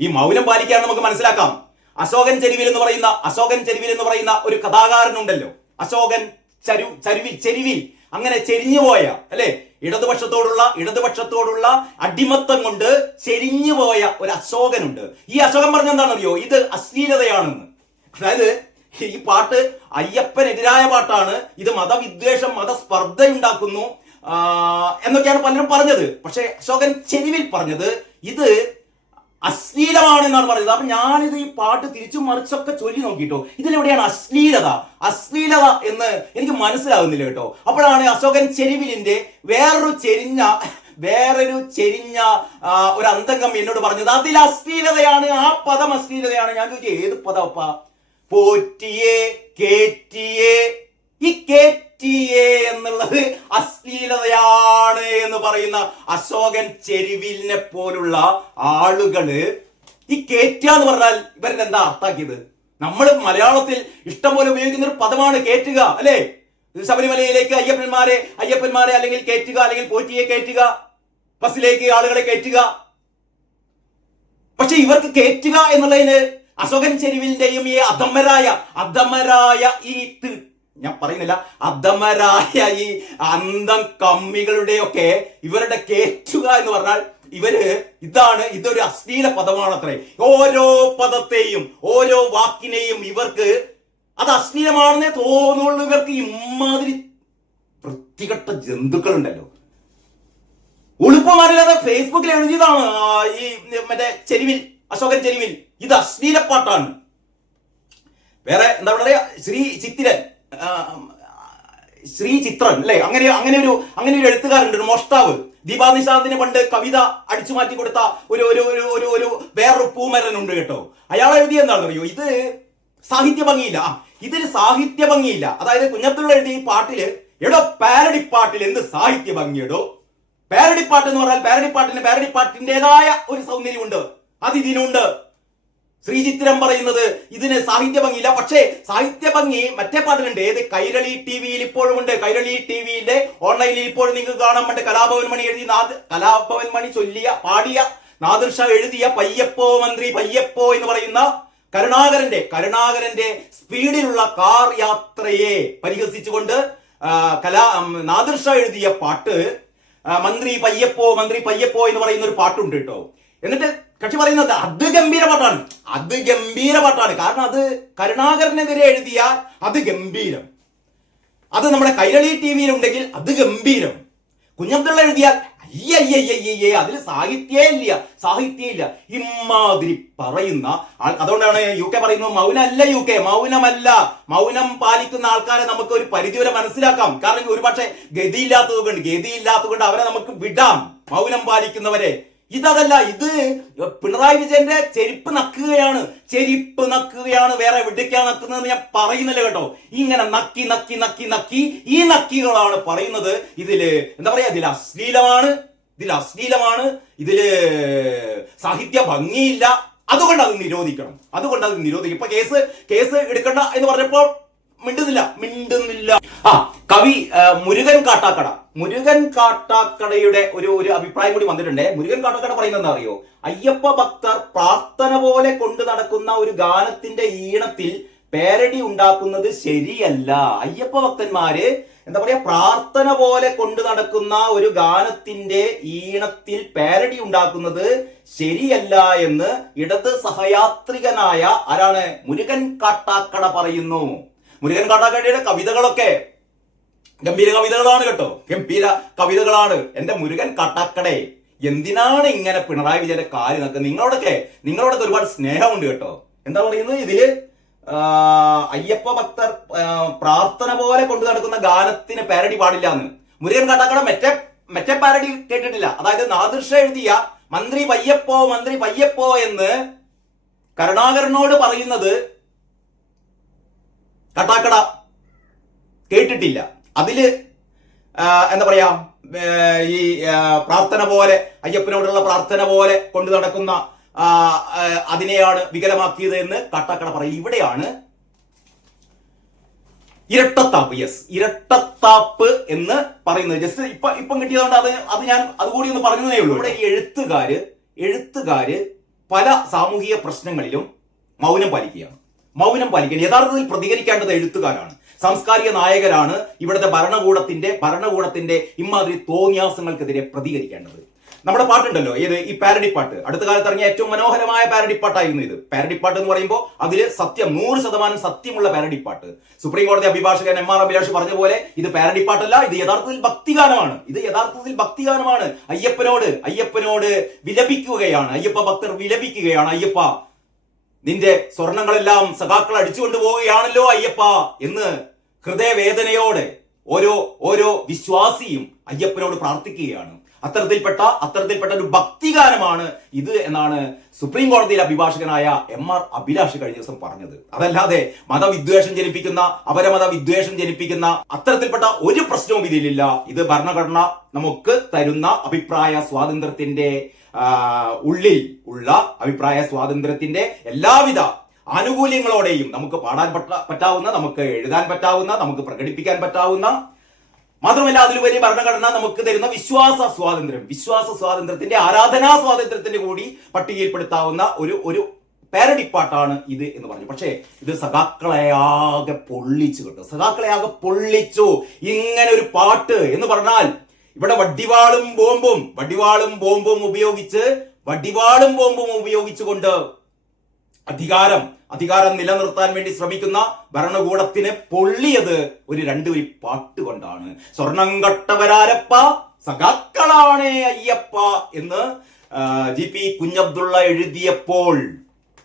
ഈ മൗനം പാലിക്കാൻ നമുക്ക് മനസ്സിലാക്കാം. അശോകൻ ചെരുവിൽ എന്ന് പറയുന്ന അശോകൻ ചെരുവിൽ എന്ന് പറയുന്ന ഒരു കഥാകാരനുണ്ടല്ലോ. അശോകൻ ചരു ചരുവിൽ ചെരുവിൽ അങ്ങനെ ചെരിഞ്ഞുപോയ അല്ലെ? ഇടതുപക്ഷത്തോടുള്ള ഇടതുപക്ഷത്തോടുള്ള അടിമത്തം കൊണ്ട് ചെരിഞ്ഞുപോയ ഒരു അശോകനുണ്ട്. ഈ അശോകൻ പറഞ്ഞ എന്താണെന്നറിയോ? ഇത് അശ്ലീലതയാണെന്ന്. അതായത് ഈ പാട്ട് അയ്യപ്പനെതിരായ പാട്ടാണ്. ഇത് മതവിദ്വേഷം മതസ്പർദ്ധ ഉണ്ടാക്കുന്നു എന്നൊക്കെയാണ് പലരും പറഞ്ഞത്. പക്ഷെ അശോകൻ ചെരുവിൽ പറഞ്ഞത് ഇത് അശ്ലീലമാണ് എന്നാണ് പറഞ്ഞത്. അപ്പൊ ഞാനിത് ഈ പാട്ട് തിരിച്ചും മറിച്ചൊക്കെ ചൊല്ലി നോക്കിട്ടോ ഇതിലെവിടെയാണ് അശ്ലീലത? അശ്ലീലത എന്ന് എനിക്ക് മനസ്സിലാകുന്നില്ല കേട്ടോ. അപ്പോഴാണ് അശോകൻ ചെരിവിലിന്റെ വേറൊരു ചെരിഞ്ഞ വേറൊരു ചെരിഞ്ഞ ഒരു അന്തംഗം എന്നോട് പറഞ്ഞത്. അതിൽ അശ്ലീലതയാണ് ആ പദം അശ്ലീലതയാണ്. ഞാൻ ചോദിച്ചു ഏത് പദം പദപ്പാ പോറ്റിയെ കേറ്റിയെ. ഈ കേറ്റിയെ എന്നുള്ളത് അശ്ലീലതയാണ് എന്ന് പറയുന്ന അശോകൻ ചെരുവിലിനെ പോലുള്ള ആളുകൾ ഈ കേറ്റ എന്ന് പറഞ്ഞാൽ ഇവരുടെ എന്താ അർത്ഥാക്കിയത് നമ്മൾ മലയാളത്തിൽ ഇഷ്ടംപോലെ ഉപയോഗിക്കുന്ന ഒരു പദമാണ് കേറ്റുക അല്ലേ? ശബരിമലയിലേക്ക് അയ്യപ്പന്മാരെ അയ്യപ്പന്മാരെ അല്ലെങ്കിൽ കേറ്റുക അല്ലെങ്കിൽ പോറ്റിയെ കയറ്റുക ബസ്സിലേക്ക് ആളുകളെ കയറ്റുക പക്ഷെ ഇവർക്ക് കയറ്റുക എന്നുള്ളതിന് അശോകൻ ചെരുവിന്റെയും ഈ അധമരായ അധമരായ ഈ ഞാൻ പറയുന്നില്ല. അധമരായ ഈ അന്തം കമ്മികളുടെയൊക്കെ ഇവരുടെ കേറ്റുക എന്ന് പറഞ്ഞാൽ ഇവർ ഇതാണ് ഇതൊരു അശ്ലീല പദമാണത്രേ. ഓരോ പദത്തെയും ഓരോ വാക്കിനെയും ഇവർക്ക് അത് അശ്ലീലമാണെന്നേ തോന്നുള്ളൂ. ഇവർക്ക് ഇമാതിരി വൃത്തികെട്ട ജന്തുക്കളുണ്ടല്ലോ. ഉളുപ്പമാരില്ലാതെ ഫേസ്ബുക്കിൽ എഴുതിയതാണ് ഈ മറ്റേ ചെരുവിൽ അശോകൻ ചെരുവിൽ. ഇത് അശ്ലീല പാട്ടാണ്. വേറെ എന്താ പറയാ ശ്രീ ചിത്തിരൻ. ശ്രീ ചിത്രൻ അല്ലേ? അങ്ങനെ അങ്ങനെ ഒരു അങ്ങനെ ഒരു എഴുത്തുകാരുണ്ട് ഒരു മോഷ്ടാവ്. ദീപാ നിശാന്തിന് പണ്ട് കവിത അടിച്ചു മാറ്റി കൊടുത്ത ഒരു ഒരു ഒരു ഒരു ഒരു വേറൊരു പൂമരനുണ്ട് കേട്ടോ. അയാൾ എഴുതിയ എന്താണെന്ന് അറിയോ ഇത് സാഹിത്യ ഭംഗിയില്ല. ആ, ഇതിന് സാഹിത്യ ഭംഗിയില്ല. അതായത് കുഞ്ഞത്തുള്ള എഴുതിയ ഈ പാട്ടിൽ എടോ പാരഡി പാട്ടിൽ എന്ത് സാഹിത്യ ഭംഗിയെടോ പാരഡി പാട്ട് എന്ന് പറഞ്ഞാൽ പാരഡി പാട്ടിന് പാരഡി പാട്ടിന്റെതായ ഒരു സൗന്ദര്യമുണ്ട്. അത് ശ്രീചിത്രം പറയുന്നത് ഇതിന് സാഹിത്യ ഭംഗിയില്ല. പക്ഷേ സാഹിത്യ ഭംഗി മറ്റേ പാട്ടിലുണ്ട്. ഏത് കൈരളി ടി വിയിൽ ഇപ്പോഴും ഉണ്ട്. കൈരളി ടി വിയിലെ ഓൺലൈനിൽ ഇപ്പോഴും നിങ്ങൾക്ക് കാണാൻ പണ്ട് കലാഭവൻ മണി എഴുതി നാദ് കലാഭവൻ മണി ചൊല്ലിയ പാടിയ നാദിർഷ എഴുതിയ പയ്യപ്പോ മന്ത്രി പയ്യപ്പോ എന്ന് പറയുന്ന കരുണാകരന്റെ കരുണാകരന്റെ സ്പീഡിലുള്ള കാർ യാത്രയെ പരിഹസിച്ചുകൊണ്ട് കലാ നാദൃഷ എഴുതിയ പാട്ട് മന്ത്രി പയ്യപ്പോ മന്ത്രി പയ്യപ്പോ എന്ന് പറയുന്ന ഒരു പാട്ടുണ്ട് കേട്ടോ. എന്നിട്ട് കക്ഷി പറയുന്നത് അത് ഗംഭീര പാട്ടാണ്. അത് ഗംഭീര പാട്ടാണ്. കാരണം അത് കരുണാകരനെതിരെ എഴുതിയ അത് ഗംഭീരം. അത് നമ്മുടെ കൈരളി ടി വിയിൽ ഉണ്ടെങ്കിൽ അത് ഗംഭീരം. കുഞ്ഞബ്ദുള്ള എഴുതിയാൽ അയ്യയ്യയ്യയ്യേ അതിൽ സാഹിത്യേ ഇല്ല സാഹിത്യേ ഇല്ല. ഇമാതിരി പറയുന്ന അതുകൊണ്ടാണ് യു കെ പറയുന്നത് മൗനമല്ല യു കെ മൗനമല്ല. മൗനം പാലിക്കുന്ന ആൾക്കാരെ നമുക്ക് ഒരു പരിധി വരെ മനസ്സിലാക്കാം. കാരണം ഒരുപക്ഷെ ഗതിയില്ലാത്തത് കൊണ്ട് ഗതിയില്ലാത്തത് കൊണ്ട് അവരെ നമുക്ക് വിടാം. മൗനം പാലിക്കുന്നവരെ. ഇതല്ല ഇത് പിണറായി വിജയന്റെ ചെരുപ്പ് നക്കുകയാണ്. ചെരുപ്പ് നക്കുകയാണ് വേറെ എവിടേക്കാണ് നക്കുന്നതെന്ന് ഞാൻ പറയുന്നില്ല കേട്ടോ. ഇങ്ങനെ നക്കി നക്കി നക്കി നക്കി ഈ നക്കികളാണ് പറയുന്നത്. ഇതിൽ എന്താ പറയാ ഇതിൽ അശ്ലീലമാണ് ഇതിൽ അശ്ലീലമാണ് ഇതിൽ സാഹിത്യ ഭംഗിയില്ല. അതുകൊണ്ട് അത് നിരോധിക്കണം. അതുകൊണ്ട് അത് നിരോധിക്കും. ഇപ്പൊ കേസ് കേസ് എടുക്കണ്ട എന്ന് പറഞ്ഞപ്പോൾ മിണ്ടുന്നില്ല മിണ്ടുന്നില്ല. ആ കവി മുരുകൻ കാട്ടാക്കട. മുരുകൻ കാട്ടാക്കടയുടെ ഒരു ഒരു അഭിപ്രായം കൂടി വന്നിട്ടുണ്ട്. മുരുകൻ കാട്ടാക്കട പറയുന്നത് അറിയോ? അയ്യപ്പ ഭക്തർ പ്രാർത്ഥന പോലെ കൊണ്ടു നടക്കുന്ന ഒരു ഗാനത്തിന്റെ ഈണത്തിൽ പേരടി ഉണ്ടാക്കുന്നത് ശരിയല്ല. അയ്യപ്പ ഭക്തന്മാര് എന്താ പറയാ പ്രാർത്ഥന പോലെ കൊണ്ടു നടക്കുന്ന ഒരു ഗാനത്തിന്റെ ഈണത്തിൽ പേരടി ഉണ്ടാക്കുന്നത് ശരിയല്ല എന്ന് ഇടത് സഹയാത്രികനായ ആരാണ്? മുരുകൻ കാട്ടാക്കട പറയുന്നു. മുരുകൻ കാട്ടാക്കടയുടെ കവിതകളൊക്കെ. ഗംഭീര കവിതകളാണ് കേട്ടോ. ഗംഭീര കവിതകളാണ്. എന്റെ മുരുകൻ കട്ടക്കടേ എന്തിനാണ് ഇങ്ങനെ പിണറായി വിജയന്റെ കാര്യം നിൽക്കുന്നത് നിങ്ങളോടൊക്കെ നിങ്ങളോടൊക്കെ ഒരുപാട് സ്നേഹമുണ്ട് കേട്ടോ. എന്താ പറയുന്നത് ഇതിൽ അയ്യപ്പ ഭക്തർ പ്രാർത്ഥന പോലെ കൊണ്ടു നടക്കുന്ന ഗാനത്തിന് പാരഡി പാടില്ല എന്ന് മുരുകൻ കാട്ടാക്കട മറ്റേ മറ്റേ പാരഡി കേട്ടിട്ടില്ല. അതായത് നാദൃഷ എഴുതിയ മന്ത്രി പയ്യപ്പോ മന്ത്രി പയ്യപ്പോ എന്ന് കരുണാകരനോട് പറയുന്നത് കട്ടാക്കട കേട്ടിട്ടില്ല. അതിൽ എന്താ പറയാ ഈ പ്രാർത്ഥന പോലെ അയ്യപ്പനോടുള്ള പ്രാർത്ഥന പോലെ കൊണ്ടു നടക്കുന്ന അതിനെയാണ് വികലമാക്കിയത് എന്ന് കട്ടാക്കട പറയും. ഇവിടെയാണ് ഇരട്ടത്താപ്പ് യെസ് ഇരട്ടത്താപ്പ് എന്ന് പറയുന്നത്. ജസ്റ്റ് ഇപ്പൊ ഇപ്പം കിട്ടിയതുകൊണ്ട് അത് അത് ഞാൻ അതുകൂടി ഒന്ന് പറഞ്ഞതേ ഉള്ളൂ. ഇവിടെ എഴുത്തുകാര് എഴുത്തുകാര് പല സാമൂഹിക പ്രശ്നങ്ങളിലും മൗനം പാലിക്കുകയാണ്. മൗനം പാലിക്കണം. യഥാർത്ഥത്തിൽ പ്രതികരിക്കേണ്ടത് എഴുത്തുകാരാണ്. സാംസ്കാരിക നായകരാണ് ഇവിടുത്തെ ഭരണകൂടത്തിന്റെ ഭരണകൂടത്തിന്റെ ഇമാതിരി തോന്നിയാസങ്ങൾക്കെതിരെ പ്രതികരിക്കേണ്ടത്. നമ്മുടെ പാട്ടുണ്ടല്ലോ ഏത്? ഈ പാരഡി പാട്ട് അടുത്ത കാലത്ത് ഇറങ്ങിയ ഏറ്റവും മനോഹരമായ പാരഡി പാട്ടായിരുന്നു ഇത്. പാരഡി പാട്ട് എന്ന് പറയുമ്പോൾ അതിൽ സത്യം നൂറ് ശതമാനം സത്യമുള്ള പാരഡി പാട്ട് സുപ്രീം കോടതി അഭിഭാഷകൻ എം ആർ അഭിലാഷ് പറഞ്ഞ പോലെ ഇത് പാരഡി പാട്ടല്ല ഇത് യഥാർത്ഥത്തിൽ ഭക്തിഗാനമാണ്. ഇത് യഥാർത്ഥത്തിൽ ഭക്തിഗാനമാണ്. അയ്യപ്പനോട് അയ്യപ്പനോട് വിലപിക്കുകയാണ്. അയ്യപ്പ ഭക്തർ വിലപിക്കുകയാണ്. അയ്യപ്പ നിന്റെ സ്വർണങ്ങളെല്ലാം സഖാക്കൾ അടിച്ചുകൊണ്ട് പോവുകയാണല്ലോ അയ്യപ്പ എന്ന് ഹൃദയവേദനയോടെ ഓരോ ഓരോ വിശ്വാസിയും അയ്യപ്പനോട് പ്രാർത്ഥിക്കുകയാണ്. അത്തരത്തിൽപ്പെട്ട അത്തരത്തിൽപ്പെട്ട ഒരു ഭക്തിഗാനമാണ് ഇത് എന്നാണ് സുപ്രീം കോടതിയിലെ അഭിഭാഷകനായ എം ആർ അഭിലാഷ് കഴിഞ്ഞ ദിവസം പറഞ്ഞത്. അതല്ലാതെ മതവിദ്വേഷം ജനിപ്പിക്കുന്ന അപരമത വിദ്വേഷം ജനിപ്പിക്കുന്ന അത്തരത്തിൽപ്പെട്ട ഒരു പ്രശ്നവും ഇതിലില്ല. ഇത് ഭരണഘടന നമുക്ക് തരുന്ന അഭിപ്രായ സ്വാതന്ത്ര്യത്തിന്റെ ഉള്ളിൽ ഉള്ള അഭിപ്രായ സ്വാതന്ത്ര്യത്തിന്റെ എല്ലാവിധ ആനുകൂല്യങ്ങളോടെയും നമുക്ക് പാടാൻ പറ്റാവുന്ന നമുക്ക് എഴുതാൻ പറ്റാവുന്ന നമുക്ക് പ്രകടിപ്പിക്കാൻ പറ്റാവുന്ന മാത്രമല്ല അതിലുപരി ഭരണഘടന നമുക്ക് തരുന്ന വിശ്വാസ സ്വാതന്ത്ര്യം വിശ്വാസ സ്വാതന്ത്ര്യത്തിന്റെ ആരാധനാ സ്വാതന്ത്ര്യത്തിന്റെ കൂടി പട്ടികയിൽപ്പെടുത്താവുന്ന ഒരു ഒരു പാരഡിപ്പാട്ടാണ് ഇത് എന്ന് പറഞ്ഞു. പക്ഷേ ഇത് സഖാക്കളെയാകെ പൊള്ളിച്ചു കേട്ടോ. സഖാക്കളെയാകെ പൊള്ളിച്ചു. ഇങ്ങനെ ഒരു പാട്ട് എന്ന് പറഞ്ഞാൽ ഇവിടെ വടിവാളും ബോംബും വടിവാളും ബോംബും ഉപയോഗിച്ച് വടിവാളും ബോംബും ഉപയോഗിച്ചുകൊണ്ട് അധികാരം അധികാരം നിലനിർത്താൻ വേണ്ടി ശ്രമിക്കുന്ന ഭരണകൂടത്തിനെ പൊള്ളിയത് ഒരു രണ്ടു വരി പാട്ട് കൊണ്ടാണ്. സ്വർണം കട്ടവരാരപ്പ സഖാക്കളാണേ അയ്യപ്പ എന്ന് ജി പി കുഞ്ഞബ്ദുള്ള എഴുതിയപ്പോൾ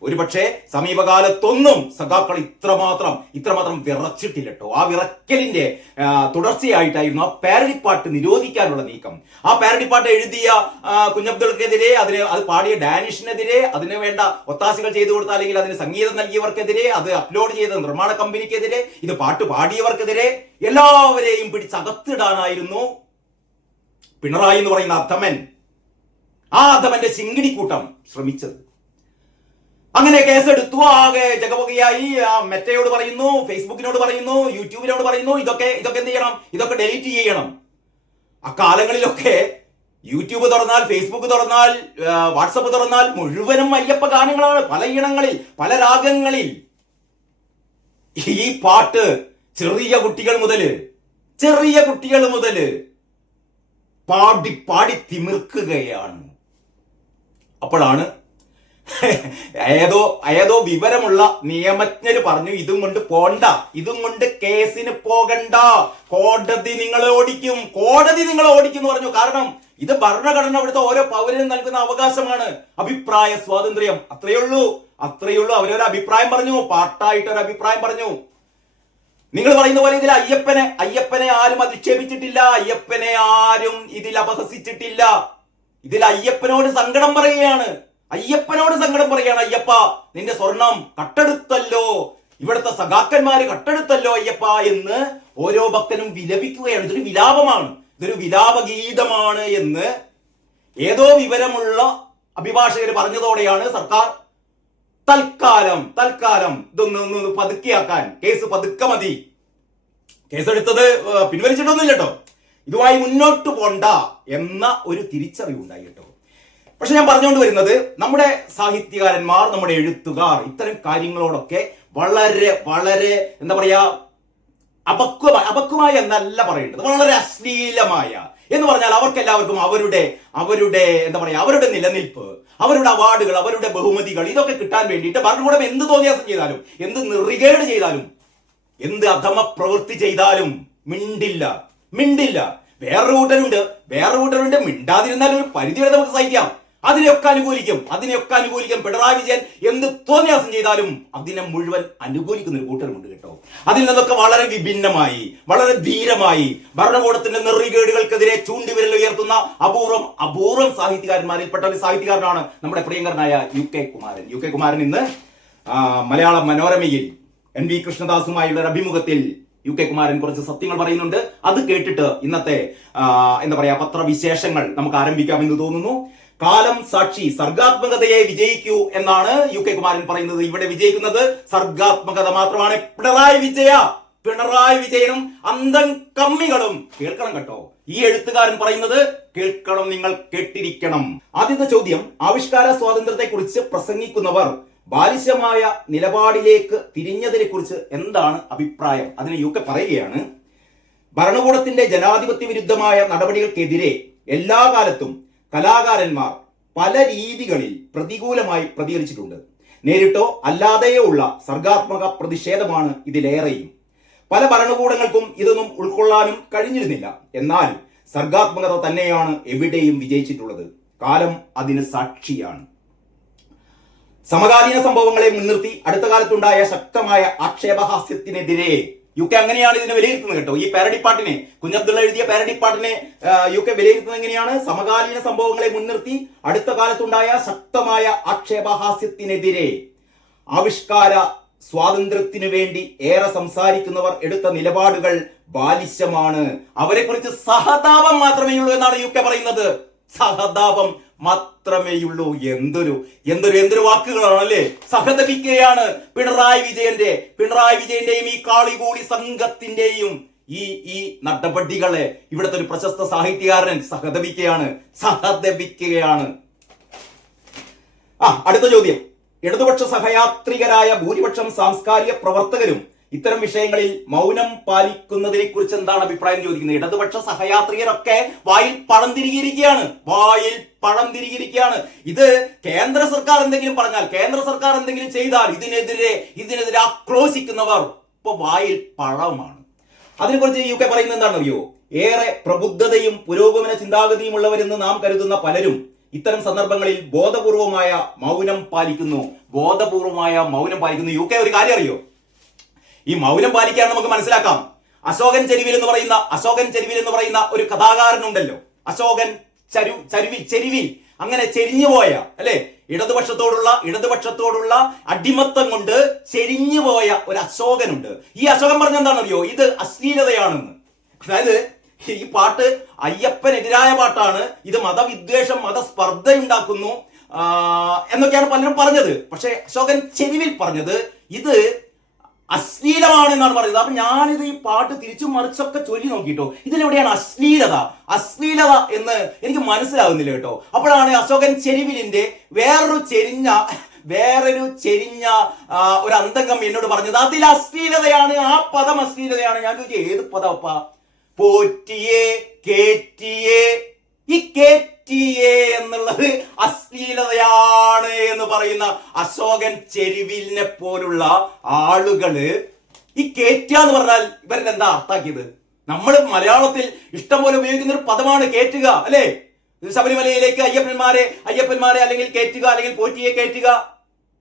ഒരുപക്ഷെ സമീപകാലത്തൊന്നും സഖാക്കൾ ഇത്രമാത്രം ഇത്രമാത്രം വിറച്ചിട്ടില്ല കേട്ടോ ആ വിറക്കലിന്റെ തുടർച്ചയായിട്ടായിരുന്നു ആ പാരഡി പാട്ട് നിരോധിക്കാനുള്ള നീക്കം. ആ പാരഡി പാട്ട് എഴുതിയ കുഞ്ഞബ്ദുൾക്കെതിരെ അതിന് അത് പാടിയ ഡാനിഷിനെതിരെ അതിന് വേണ്ട ഒത്താശകൾ ചെയ്തു കൊടുത്ത അല്ലെങ്കിൽ അതിന് സംഗീതം നൽകിയവർക്കെതിരെ അത് അപ്ലോഡ് ചെയ്ത നിർമ്മാണ കമ്പനിക്കെതിരെ ഇത് പാട്ട് പാടിയവർക്കെതിരെ എല്ലാവരെയും പിടിച്ചകത്തിടാനായിരുന്നു പിണറായി എന്ന് പറയുന്ന അധമൻ. ആ അധമന്റെ ചിങ്കിടിക്കൂട്ടം ശ്രമിച്ചത്. അങ്ങനെ കേസെടുത്തു. ആകെ ജഗപുകയായി മെറ്റയോട് പറയുന്നു ഫേസ്ബുക്കിനോട് പറയുന്നു യൂട്യൂബിനോട് പറയുന്നു ഇതൊക്കെ ഇതൊക്കെ എന്ത് ചെയ്യണം? ഇതൊക്കെ ഡെലീറ്റ് ചെയ്യണം. അക്കാലങ്ങളിലൊക്കെ യൂട്യൂബ് തുറന്നാൽ ഫേസ്ബുക്ക് തുറന്നാൽ വാട്സപ്പ് തുറന്നാൽ മുഴുവനും അയ്യപ്പ ഗാനങ്ങളാണ് പല ഇണങ്ങളിൽ പല രാഗങ്ങളിൽ. ഈ പാട്ട് ചെറിയ കുട്ടികൾ മുതൽ ചെറിയ കുട്ടികൾ മുതൽ പാടി പാടി തിമിർക്കുകയാണ്. അപ്പോഴാണ് ഏതോ ഏതോ വിവരമുള്ള നിയമജ്ഞര് പറഞ്ഞു ഇതും കൊണ്ട് പോണ്ട ഇതും കൊണ്ട് കേസിന് പോകണ്ട. കോടതി നിങ്ങളെ ഓടിക്കും കോടതി നിങ്ങളെ ഓടിക്കും എന്ന് പറഞ്ഞു. കാരണം ഇത് ഭരണഘടന അവിടുത്തെ ഓരോ പൗരനും നൽകുന്ന അവകാശമാണ്. അഭിപ്രായ സ്വാതന്ത്ര്യം. അത്രയേ ഉള്ളൂ. അത്രയേ ഉള്ളൂ. അവരൊരു അഭിപ്രായം പറഞ്ഞു പാട്ടായിട്ട് ഒരു അഭിപ്രായം പറഞ്ഞു. നിങ്ങൾ പറയുന്ന പോലെ ഇതിൽ അയ്യപ്പനെ അയ്യപ്പനെ ആരും അധിക്ഷേപിച്ചിട്ടില്ല. അയ്യപ്പനെ ആരും ഇതിൽ അപഹസിച്ചിട്ടില്ല. ഇതിൽ അയ്യപ്പനോട് സങ്കടം പറയുകയാണ്. അയ്യപ്പനോട് സങ്കടം പറയാണ് അയ്യപ്പ നിന്റെ സ്വർണം കട്ടെടുത്തല്ലോ. ഇവിടുത്തെ സഖാക്കന്മാര് കട്ടെടുത്തല്ലോ അയ്യപ്പ എന്ന് ഓരോ ഭക്തനും വിലപിക്കുകയാണ്. ഇതൊരു വിലാപമാണ്. ഇതൊരു വിലാപഗീതമാണ് എന്ന് ഏതോ വിവരമുള്ള അഭിഭാഷകർ പറഞ്ഞതോടെയാണ് സർക്കാർ തൽക്കാലം തൽക്കാലം ഇതൊന്ന് ഒന്ന് പതുക്കിയാക്കാൻ കേസ് പതുക്കെ മതി. കേസെടുത്തത് പിൻവലിച്ചിട്ടൊന്നുമില്ല കേട്ടോ. ഇതുമായി മുന്നോട്ട് പോണ്ട എന്ന ഒരു തിരിച്ചറിവുണ്ടായി കേട്ടോ. പക്ഷെ ഞാൻ പറഞ്ഞുകൊണ്ട് വരുന്നത് നമ്മുടെ സാഹിത്യകാരന്മാർ നമ്മുടെ എഴുത്തുകാർ ഇത്തരം കാര്യങ്ങളോടൊക്കെ വളരെ വളരെ എന്താ പറയാ അപക്വമായ അപക്വമായ എന്നല്ല പറയേണ്ടത് വളരെ അശ്ലീലമായ എന്ന് പറഞ്ഞാൽ അവർക്കെല്ലാവർക്കും അവരുടെ അവരുടെ എന്താ പറയാ അവരുടെ നിലനിൽപ്പ് അവരുടെ അവാർഡുകൾ അവരുടെ ബഹുമതികൾ ഇതൊക്കെ കിട്ടാൻ വേണ്ടിയിട്ട് ഭരണകൂടം എന്ത് തോന്നിയാസം ചെയ്താലും എന്ത് നിറികേട് ചെയ്താലും എന്ത് അധമ പ്രവൃത്തി ചെയ്താലും മിണ്ടില്ല മിണ്ടില്ല. വേറൊരു കൂട്ടരുണ്ട് വേറൊരു കൂട്ടരുണ്ട് മിണ്ടാതിരുന്നാലും ഒരു പരിധി വരെ നമുക്ക് സഹിക്കാം. അതിനെയൊക്കെ അനുകൂലിക്കും. അതിനെയൊക്കെ അനുകൂലിക്കും പിണറായി വിജയൻ എന്ത് തോന്നിയാസം ചെയ്താലും അതിനെ മുഴുവൻ അനുകൂലിക്കുന്ന ഒരു കൂട്ടരുമുണ്ട് കേട്ടോ. അതിൽ നിന്നൊക്കെ വളരെ വിഭിന്നമായി വളരെ ധീരമായി ഭരണകൂടത്തിന്റെ നെറികേടുകൾക്കെതിരെ ചൂണ്ടിവിരൽ ഉയർത്തുന്ന അപൂർവം അപൂർവം സാഹിത്യകാരന്മാരിൽപ്പെട്ട ഒരു സാഹിത്യകാരനാണ് നമ്മുടെ പ്രിയങ്കരനായ U K Kumaran. U K Kumaran ഇന്ന് മലയാള മനോരമയിൽ എൻ വി കൃഷ്ണദാസുമായുള്ള ഒരു അഭിമുഖത്തിൽ യു കെ കുമാരൻ കുറച്ച് സത്യങ്ങൾ പറയുന്നുണ്ട്. അത് കേട്ടിട്ട് ഇന്നത്തെ എന്താ പറയാ പത്രവിശേഷങ്ങൾ നമുക്ക് ആരംഭിക്കാമെന്ന് തോന്നുന്നു. കാലം സാക്ഷി സർഗാത്മകതയെ വിജയിക്കൂ എന്നാണ് യു കെ കുമാരൻ പറയുന്നത്. ഇവിടെ വിജയിക്കുന്നത് സർഗാത്മകത മാത്രമാണ്. പിണറായി വിജയ പിണറായി വിജയനും അന്തം കമ്മികളും. കേൾക്കണം കേട്ടോ. ഈ എഴുത്തുകാരൻ പറയുന്നത് കേൾക്കണം നിങ്ങൾ കേട്ടിരിക്കണം. ആദ്യത്തെ ചോദ്യം ആവിഷ്കാര സ്വാതന്ത്ര്യത്തെ കുറിച്ച് പ്രസംഗിക്കുന്നവർ ബാലിശമായ നിലപാടിലേക്ക് തിരിഞ്ഞതിനെ കുറിച്ച് എന്താണ് അഭിപ്രായം? അതിന് യു കെ പറയുകയാണ്. ഭരണകൂടത്തിന്റെ ജനാധിപത്യ വിരുദ്ധമായ നടപടികൾക്കെതിരെ എല്ലാ കാലത്തും കലാകാരന്മാർ പല രീതികളിൽ പ്രതികൂലമായി പ്രതികരിച്ചിട്ടുണ്ട്. നേരിട്ടോ അല്ലാതെയോ ഉള്ള സർഗാത്മക പ്രതിഷേധമാണ് ഇതിലേറെയും. പല ഭരണകൂടങ്ങൾക്കും ഇതൊന്നും ഉൾക്കൊള്ളാനും കഴിഞ്ഞിരുന്നില്ല. എന്നാൽ സർഗാത്മകത തന്നെയാണ് എവിടെയും വിജയിച്ചിട്ടുള്ളത്. കാലം അതിന് സാക്ഷിയാണ്. സമകാലീന സംഭവങ്ങളെ മുൻനിർത്തി അടുത്ത കാലത്തുണ്ടായ ശക്തമായ ആക്ഷേപഹാസ്യത്തിനെതിരെ യു കെ അങ്ങനെയാണ് ഇതിനെ വിലയിരുത്തുന്നത് കേട്ടോ. ഈ പാരഡിപ്പാട്ടിനെ കുഞ്ഞബ്ദുള്ള എഴുതിയ പാരഡിപ്പാട്ടിനെ പാട്ടിനെ യു കെ വിലയിരുത്തുന്നത് എങ്ങനെയാണ്? സമകാലീന സംഭവങ്ങളെ മുൻനിർത്തി അടുത്ത കാലത്തുണ്ടായ ശക്തമായ ആക്ഷേപഹാസ്യത്തിനെതിരെ ആവിഷ്കാര സ്വാതന്ത്ര്യത്തിനു വേണ്ടി ഏറെ സംസാരിക്കുന്നവർ എടുത്ത നിലപാടുകൾ ബാലിശമാണ്. അവരെ കുറിച്ച് സഹതാപം മാത്രമേ ഉള്ളൂ എന്നാണ് യു കെ പറയുന്നത്. സഹതാപം മാത്രമേയുള്ളൂ. എന്തൊരു എന്തൊരു എന്തൊരു വാക്കുകളാണ് അല്ലേ സഹതപിക്കുകയാണ് പിണറായി വിജയന്റെ പിണറായി വിജയന്റെയും ഈ കാളികൂളി സംഘത്തിന്റെയും ഈ ഈ നടപടികളെ ഇവിടുത്തെ ഒരു പ്രശസ്ത സാഹിത്യകാരൻ സഹതപിക്കുകയാണ് സഹതപിക്കുകയാണ് ആ അടുത്ത ചോദ്യം. ഇടതുപക്ഷ സഹയാത്രികരായ ഭൂരിപക്ഷം സാംസ്കാരിക പ്രവർത്തകരും ഇത്തരം വിഷയങ്ങളിൽ മൗനം പാലിക്കുന്നതിനെ കുറിച്ച് എന്താണ് അഭിപ്രായം ചോദിക്കുന്നത്? ഇടതുപക്ഷ സഹയാത്രികരൊക്കെ വായിൽ പഴം തിരികെയിരിക്കുകയാണ് വായിൽ പഴം തിരികിരിക്കുകയാണ്. ഇത് കേന്ദ്ര സർക്കാർ എന്തെങ്കിലും പറഞ്ഞാൽ കേന്ദ്ര സർക്കാർ എന്തെങ്കിലും ചെയ്താൽ ഇതിനെതിരെ ഇതിനെതിരെ ആക്രോശിക്കുന്നവർ ഇപ്പൊ വായിൽ പഴമാണ്. അതിനെക്കുറിച്ച് യു കെ പറയുന്നത് എന്താണെന്നറിയോ? ഏറെ പ്രബുദ്ധതയും പുരോഗമന ചിന്താഗതിയും ഉള്ളവരെന്ന് നാം കരുതുന്ന പലരും ഇത്തരം സന്ദർഭങ്ങളിൽ ബോധപൂർവമായ മൗനം പാലിക്കുന്നു. ബോധപൂർവമായ മൗനം പാലിക്കുന്നു. യു കെ ഒരു കാര്യം അറിയോ? ഈ മൗനം പാലിക്കാൻ നമുക്ക് മനസ്സിലാക്കാം. അശോകൻ ചെരുവിൽ എന്ന് പറയുന്ന അശോകൻ ചെരുവിൽ എന്ന് പറയുന്ന ഒരു കഥാകാരനുണ്ടല്ലോ. അശോകൻ ചരു ചരുവിൽ ചെരുവിൽ അങ്ങനെ ചെരിഞ്ഞുപോയ അല്ലെ? ഇടതുപക്ഷത്തോടുള്ള ഇടതുപക്ഷത്തോടുള്ള അടിമത്തം കൊണ്ട് ചെരിഞ്ഞുപോയ ഒരു അശോകനുണ്ട്. ഈ അശോകൻ പറഞ്ഞ എന്താണെന്നറിയോ? ഇത് അശ്ലീലതയാണെന്ന്. അതായത് ഈ പാട്ട് അയ്യപ്പനെതിരായ പാട്ടാണ്. ഇത് മതവിദ്വേഷം മതസ്പർദ്ധ ഉണ്ടാക്കുന്നു എന്നൊക്കെയാണ് പലരും പറഞ്ഞത്. പക്ഷേ അശോകൻ ചെരുവിൽ പറഞ്ഞത് ഇത് അശ്ലീലമാണ് എന്നാണ് പറയുന്നത്. അപ്പൊ ഞാനിത് ഈ പാട്ട് തിരിച്ചു മറിച്ചൊക്കെ ചൊല്ലി നോക്കിട്ടോ ഇതിലെവിടെയാണ് അശ്ലീലത. അശ്ലീലത എന്ന് എനിക്ക് മനസ്സിലാവുന്നില്ല കേട്ടോ. അപ്പോഴാണ് അശോകൻ ചെരിവിലിന്റെ വേറൊരു ചെരിഞ്ഞ വേറൊരു ചെരിഞ്ഞ ഒരു അന്തംഗം എന്നോട് പറഞ്ഞത്. അതിൽ അശ്ലീലതയാണ് ആ പദം അശ്ലീലതയാണ്. ഞാൻ ചോദിച്ചു ഏത് പദപ്പാ പോറ്റിയെ കേറ്റിയേ ഈ കേറ്റിയെ എന്നുള്ളത് അശ്ലീലതയാണ് എന്ന് പറയുന്ന അശോകൻ ചെരുവിലിനെ പോലുള്ള ആളുകൾ ഈ കേറ്റ എന്ന് പറഞ്ഞാൽ ഇവരുടെ എന്താ അർത്ഥാക്കിയത് നമ്മൾ മലയാളത്തിൽ ഇഷ്ടംപോലെ ഉപയോഗിക്കുന്ന ഒരു പദമാണ് കേറ്റുക അല്ലേ? ശബരിമലയിലേക്ക് അയ്യപ്പന്മാരെ അയ്യപ്പന്മാരെ അല്ലെങ്കിൽ കയറ്റുക അല്ലെങ്കിൽ പോറ്റിയെ കയറ്റുക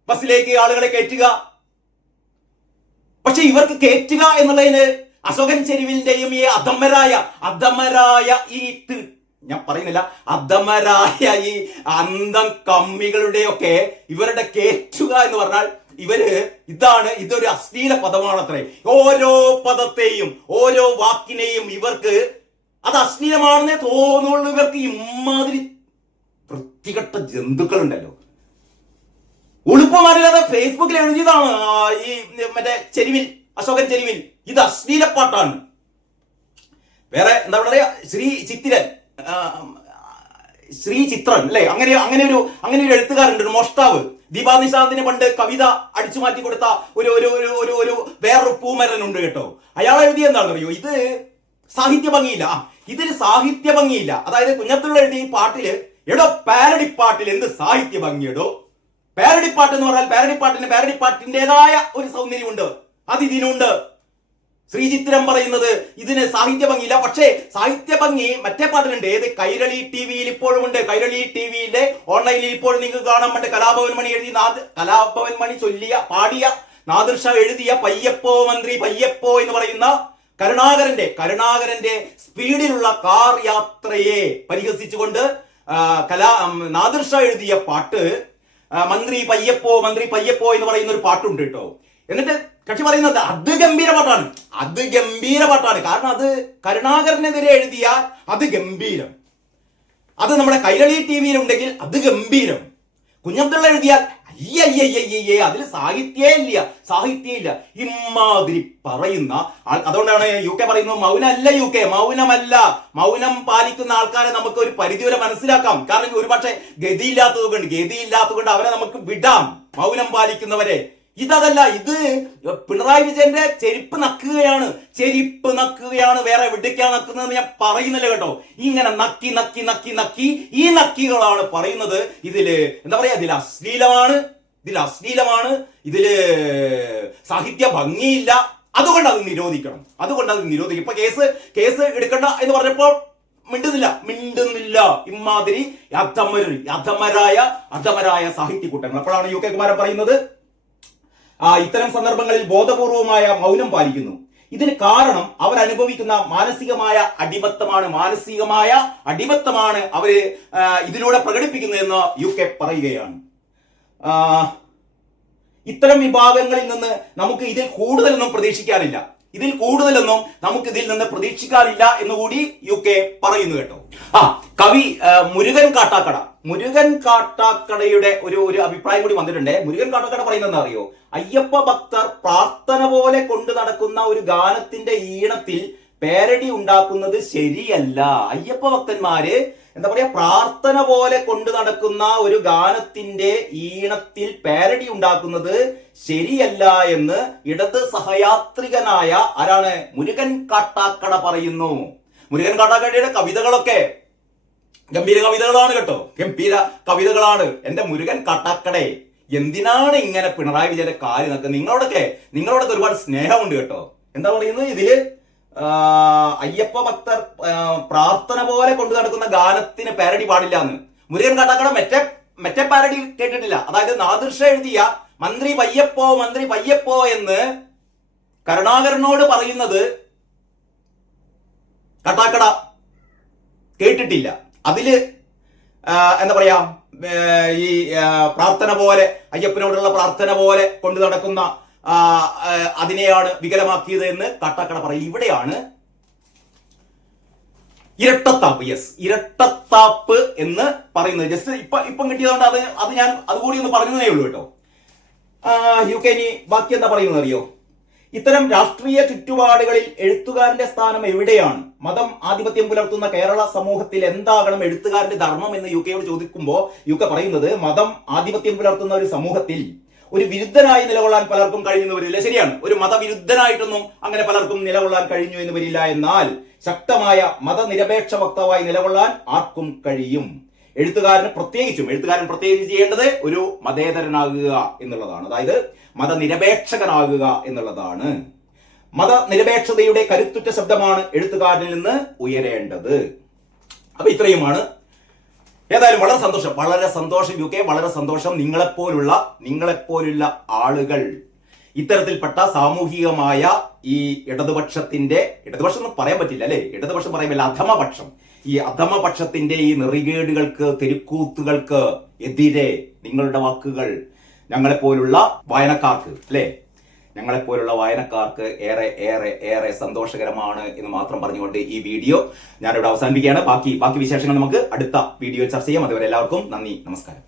ബസ്സിലേക്ക് ആളുകളെ കയറ്റുക പക്ഷെ ഇവർക്ക് കയറ്റുക എന്നുള്ളതിന് അശോകൻ ചെരുവിന്റെയും ഈ അധമരായ അധമരായ ഈ ഞാൻ പറയുന്നില്ല. അധമരായ ഈ അന്തം കമ്മികളുടെയൊക്കെ ഇവരുടെ കേറ്റുക എന്ന് പറഞ്ഞാൽ ഇവർ ഇതാണ് ഇതൊരു അശ്ലീല പദമാണത്രേ. ഓരോ പദത്തെയും ഓരോ വാക്കിനെയും ഇവർക്ക് അത് അശ്ലീലമാണെന്നേ തോന്നുള്ളൂ. ഇവർക്ക് ഇമാതിരി വൃത്തികെട്ട ജന്തുക്കളുണ്ടല്ലോ. ഉളുപ്പമാരില്ലാതെ ഫേസ്ബുക്കിൽ എഴുതിയതാണ് ഈ മറ്റേ ചെരുവിൽ അശോകൻ ചെരുവിൽ. ഇത് അശ്ലീല പാട്ടാണ്. വേറെ എന്താ പറയാ ശ്രീ ചിത്തിരൻ. ശ്രീ ചിത്രൻ അല്ലെ? അങ്ങനെ അങ്ങനെ ഒരു അങ്ങനെ ഒരു എഴുത്തുകാരുണ്ട് ഒരു മോഷ്ടാവ്. ദീപാ നിശാന്തിന് പണ്ട് കവിത അടിച്ചു മാറ്റി കൊടുത്ത ഒരു ഒരു ഒരു ഒരു ഒരു വേറൊരു പൂമരനുണ്ട് കേട്ടോ. അയാൾ എഴുതിയ എന്താണെന്ന് അറിയോ ഇത് സാഹിത്യ ഭംഗിയില്ല. ഇതൊരു സാഹിത്യ ഭംഗിയില്ല. അതായത് കുഞ്ഞത്തുള്ള എഴുതിയ ഈ പാട്ടിൽ എടോ പാരഡി പാട്ടിൽ എന്ത് സാഹിത്യ ഭംഗിയെടോ പാരഡി പാട്ട് എന്ന് പറഞ്ഞാൽ പാരഡി പാട്ടിന് പാരഡി പാട്ടിന്റെതായ ഒരു സൗന്ദര്യമുണ്ട്. അത് ഇതിനുണ്ട് ശ്രീചിത്രം പറയുന്നത് ഇതിന് സാഹിത്യ ഭംഗിയില്ല പക്ഷേ സാഹിത്യ ഭംഗി മറ്റേ പാട്ടിലുണ്ട്. ഏത്? കൈരളി ടി വിയിൽ ഇപ്പോഴും ഉണ്ട് കൈരളി ടി വിയിലെ ഓൺലൈനിൽ ഇപ്പോഴും നിങ്ങൾക്ക് കാണാൻ പറ്റും കലാഭവൻ മണി എഴുതി നാദ് കലാഭവൻ മണി ചൊല്ലിയ പാടിയ നാദൃഷ എഴുതിയ പയ്യപ്പോ മന്ത്രി പയ്യപ്പോ എന്ന് പറയുന്ന കരുണാകരന്റെ കരുണാകരന്റെ സ്പീഡിലുള്ള കാർ യാത്രയെ പരിഹസിച്ചുകൊണ്ട് കലാ നാദൃഷ എഴുതിയ പാട്ട് മന്ത്രി പയ്യപ്പോ മന്ത്രി പയ്യപ്പോ എന്ന് പറയുന്ന ഒരു പാട്ടുണ്ട് കേട്ടോ. എന്നിട്ട് കക്ഷി പറയുന്നത് അതിഗംഭീര പാട്ടാണ് അത് ഗംഭീര പാട്ടാണ് കാരണം അത് കരുണാകരനെതിരെ എഴുതിയ അത് ഗംഭീരം അത് നമ്മുടെ കൈരളി ടി വിയിലുണ്ടെങ്കിൽ അത് ഗംഭീരം കുഞ്ഞബ്ദുള്ള എഴുതിയാൽ അയ്യയ്യയ്യേ അതിൽ സാഹിത്യേ ഇല്ല. സാഹിത്യേ ഇല്ല. ഇമാതിരി പറയുന്ന അതുകൊണ്ടാണ് യു കെ പറയുന്നത് മൗനമല്ല യു കെ മൗനമല്ല. മൗനം പാലിക്കുന്ന ആൾക്കാരെ നമുക്ക് ഒരു പരിധിവരെ മനസ്സിലാക്കാം. കാരണം ഒരുപക്ഷെ ഗതിയില്ലാത്തത് കൊണ്ട് ഗതിയില്ലാത്തത് കൊണ്ട് അവരെ നമുക്ക് വിടാം. മൗനം പാലിക്കുന്നവരെ. ഇതല്ല ഇത് പിണറായി വിജയന്റെ ചെരിപ്പ് നക്കുകയാണ്. ചെരിപ്പ് നക്കുകയാണ് വേറെ എവിടേക്കാണ് നക്കുന്നതെന്ന് ഞാൻ പറയുന്നില്ല കേട്ടോ. ഇങ്ങനെ നക്കി നക്കി നക്കി നക്കി ഈ നക്കികളാണ് പറയുന്നത്. ഇതിൽ എന്താ പറയാ ഇതിൽ അശ്ലീലമാണ് ഇതിൽ അശ്ലീലമാണ് ഇതിൽ സാഹിത്യ ഭംഗിയില്ല. അതുകൊണ്ട് അത് നിരോധിക്കണം. അതുകൊണ്ട് അത് നിരോധിക്കും. ഇപ്പൊ കേസ് കേസ് എടുക്കണ്ട എന്ന് പറഞ്ഞപ്പോൾ മിണ്ടുന്നില്ല. മിണ്ടുന്നില്ല. ഇമാതിരി അധമര് അധമരായ അധമരായ സാഹിത്യ കൂട്ടങ്ങൾ അപ്പോഴാണ് യു കെ കുമാരൻ പറയുന്നത്. ഇത്തരം സന്ദർഭങ്ങളിൽ ബോധപൂർവമായ മൗനം പാലിക്കുന്നു. ഇതിന് കാരണം അവർ അനുഭവിക്കുന്ന മാനസികമായ അടിമത്തമാണ്. മാനസികമായ അടിമത്തമാണ് അവർ ഇതിലൂടെ പ്രകടിപ്പിക്കുന്നതെന്ന് യു കെ പറയുകയാണ്. ഇത്തരം വിഭാഗങ്ങളിൽ നിന്ന് നമുക്ക് ഇതിൽ കൂടുതലൊന്നും പ്രതീക്ഷിക്കാനില്ല. ഇതിൽ കൂടുതലൊന്നും നമുക്ക് ഇതിൽ നിന്ന് പ്രതീക്ഷിക്കാനില്ല എന്ന് കൂടി യു കെ പറയുന്നു കേട്ടോ. ആ കവി മുരുകൻ കാട്ടാക്കട. മുരുകൻ കാട്ടാക്കടയുടെ ഒരു ഒരു അഭിപ്രായം കൂടി വന്നിട്ടുണ്ട്. മുരുകൻ കാട്ടാക്കട പറയുന്നത് അറിയോ? അയ്യപ്പ ഭക്തർ പ്രാർത്ഥന പോലെ കൊണ്ടു നടക്കുന്ന ഒരു ഗാനത്തിന്റെ ഈണത്തിൽ പേരടി ഉണ്ടാക്കുന്നത് ശരിയല്ല. അയ്യപ്പ ഭക്തന്മാര് എന്താ പറയാ പ്രാർത്ഥന പോലെ കൊണ്ടു നടക്കുന്ന ഒരു ഗാനത്തിന്റെ ഈണത്തിൽ പാരഡി ഉണ്ടാക്കുന്നത് ശരിയല്ല എന്ന് ഇടത് സഹയാത്രികനായ ആരാണ്? മുരുകൻ കാട്ടാക്കട പറയുന്നു. മുരുകൻ കാട്ടാക്കടയുടെ കവിതകളൊക്കെ ഗംഭീര കവിതകളാണ് കേട്ടോ. ഗംഭീര കവിതകളാണ്. എന്റെ മുരുകൻ കാട്ടാക്കടേ എന്തിനാണ് ഇങ്ങനെ പിണറായി വിജയന്റെ കാര്യം നിങ്ങളോടൊക്കെ നിങ്ങളോടൊക്കെ ഒരുപാട് സ്നേഹമുണ്ട് കേട്ടോ. എന്താ പറയുന്നത്? ഇതിൽ അയ്യപ്പ ഭക്തർ പ്രാർത്ഥന പോലെ കൊണ്ടു നടക്കുന്ന ഗാനത്തിന് പാരഡി പാടില്ല എന്ന്. മുരുകൻ കാട്ടാക്കട മറ്റേ മറ്റേ പാരഡി കേട്ടിട്ടില്ല. അതായത് നാദൃഷ എഴുതിയ മന്ത്രി പയ്യപ്പോ മന്ത്രി പയ്യപ്പോ എന്ന് കരുണാകരനോട് പറയുന്നത് കട്ടാക്കട കേട്ടിട്ടില്ല. അതിൽ എന്താ പറയാ ഈ പ്രാർത്ഥന പോലെ അയ്യപ്പനോടുള്ള പ്രാർത്ഥന പോലെ കൊണ്ടു നടക്കുന്ന അതിനെയാണ് വികലമാക്കിയത് എന്ന് കാട്ടാക്കട പറയും. ഇവിടെയാണ് ഇരട്ടത്താപ്പ് യെസ് ഇരട്ടത്താപ്പ് എന്ന് പറയുന്നത്. ജസ്റ്റ് ഇപ്പൊ ഇപ്പം കിട്ടിയതുകൊണ്ട് അത് അത് ഞാൻ അതുകൂടി ഒന്ന് പറഞ്ഞതേ ഉള്ളൂ കേട്ടോ. യു കെ ഇനി ബാക്കി എന്താ പറയുന്നത് അറിയോ? ഇത്തരം രാഷ്ട്രീയ ചുറ്റുപാടുകളിൽ എഴുത്തുകാരന്റെ സ്ഥാനം എവിടെയാണ്? മതം ആധിപത്യം പുലർത്തുന്ന കേരള സമൂഹത്തിൽ എന്താകണം എഴുത്തുകാരന്റെ ധർമ്മം എന്ന് യു കെയോട് ചോദിക്കുമ്പോൾ യു കെ പറയുന്നത് മതം ആധിപത്യം പുലർത്തുന്ന ഒരു സമൂഹത്തിൽ. ഒരു വിരുദ്ധനായി നിലകൊള്ളാൻ പലർക്കും കഴിഞ്ഞു വരില്ല. ശരിയാണ്. ഒരു മതവിരുദ്ധനായിട്ടൊന്നും അങ്ങനെ പലർക്കും നിലകൊള്ളാൻ കഴിഞ്ഞു എന്ന് വരില്ല. എന്നാൽ ശക്തമായ മതനിരപേക്ഷ വക്താവായി നിലകൊള്ളാൻ ആർക്കും കഴിയും. എഴുത്തുകാരന് പ്രത്യേകിച്ചും എഴുത്തുകാരൻ പ്രത്യേകിച്ച് ചെയ്യേണ്ടത് ഒരു മതേതരനാകുക എന്നുള്ളതാണ്. അതായത് മതനിരപേക്ഷകനാകുക എന്നുള്ളതാണ്. മതനിരപേക്ഷതയുടെ കരുത്തുറ്റ ശബ്ദമാണ് എഴുത്തുകാരനിൽ നിന്ന് ഉയരേണ്ടത്. അപ്പൊ ഇത്രയുമാണ് ഏതായാലും വളരെ സന്തോഷം. വളരെ സന്തോഷം യു കെ. വളരെ സന്തോഷം. നിങ്ങളെപ്പോലുള്ള നിങ്ങളെപ്പോലുള്ള ആളുകൾ. ഇത്തരത്തിൽപ്പെട്ട സാമൂഹികമായ ഈ ഇടതുപക്ഷത്തിന്റെ ഇടതുപക്ഷം എന്ന് പറയാൻ പറ്റില്ല അല്ലെ? ഇടതുപക്ഷം പറയുമ്പോൾ അധമപക്ഷം. ഈ അധമപക്ഷത്തിന്റെ ഈ നെറികേടുകൾക്ക് തെരുക്കൂത്തുകൾക്ക് എതിരെ നിങ്ങളുടെ വാക്കുകൾ ഞങ്ങളെപ്പോലുള്ള വായനക്കാർക്ക് അല്ലെ? ഞങ്ങളെപ്പോലുള്ള വായനക്കാർക്ക് ഏറെ ഏറെ ഏറെ സന്തോഷകരമാണ് എന്ന് മാത്രം പറഞ്ഞുകൊണ്ട് ഈ വീഡിയോ ഞാനിവിടെ അവസാനിപ്പിക്കുകയാണ്. ബാക്കി ബാക്കി വിശേഷങ്ങൾ നമുക്ക് അടുത്ത വീഡിയോയിൽ ചർച്ച ചെയ്യാം. അതുവരെ എല്ലാവർക്കും നന്ദി നമസ്കാരം.